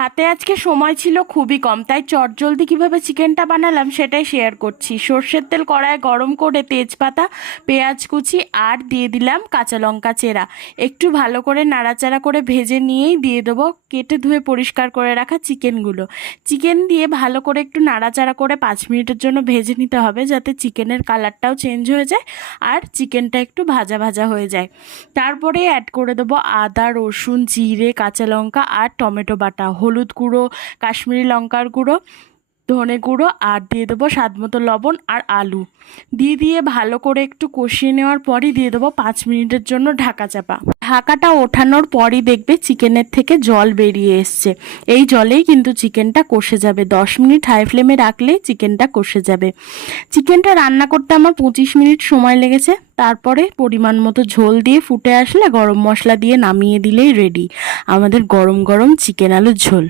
হাতে আজকে সময় ছিল খুবই কম, তাই চটজলদি কীভাবে চিকেনটা বানালাম সেটাই শেয়ার করছি। সর্ষের তেল কড়ায় গরম করে তেজপাতা, পেঁয়াজ কুচি আর দিয়ে দিলাম কাঁচা লঙ্কা চেরা। একটু ভালো করে নাড়াচাড়া করে ভেজে নিয়েই দিয়ে দেবো কেটে ধুয়ে পরিষ্কার করে রাখা চিকেনগুলো। চিকেন দিয়ে ভালো করে একটু নাড়াচাড়া করে পাঁচ মিনিটের জন্য ভেজে নিতে হবে যাতে চিকেনের কালারটাও চেঞ্জ হয়ে যায় আর চিকেনটা একটু ভাজা ভাজা হয়ে যায়। তারপরে অ্যাড করে দেবো আদা, রসুন, জিরে, কাঁচা লঙ্কা আর টমেটো বাটা। হলুদ গুঁড়ো, কাশ্মীরি লঙ্কার গুঁড়ো, ধনে গুঁড়ো আর দিয়ে দেবো স্বাদ মতো লবণ আর আলু। দিয়ে দিয়ে ভালো করে একটু কষিয়ে নেওয়ার পরই দিয়ে দেবো পাঁচ মিনিটের জন্য ঢাকা চাপা। ঢাকাটা ওঠানোর পরই দেখবে চিকেনের থেকে জল বেরিয়ে এসছে। এই জলেই কিন্তু চিকেনটা কষে যাবে। দশ মিনিট হাই ফ্লেমে রাখলেই চিকেনটা কষে যাবে। চিকেনটা রান্না করতে আমার পঁচিশ মিনিট সময় লেগেছে। তারপরে পরিমাণ মতো ঝোল দিয়ে ফুটে আসলে গরম মশলা দিয়ে নামিয়ে দিলেই রেডি। আমাদের গরম গরম চিকেন আলুর ঝোল।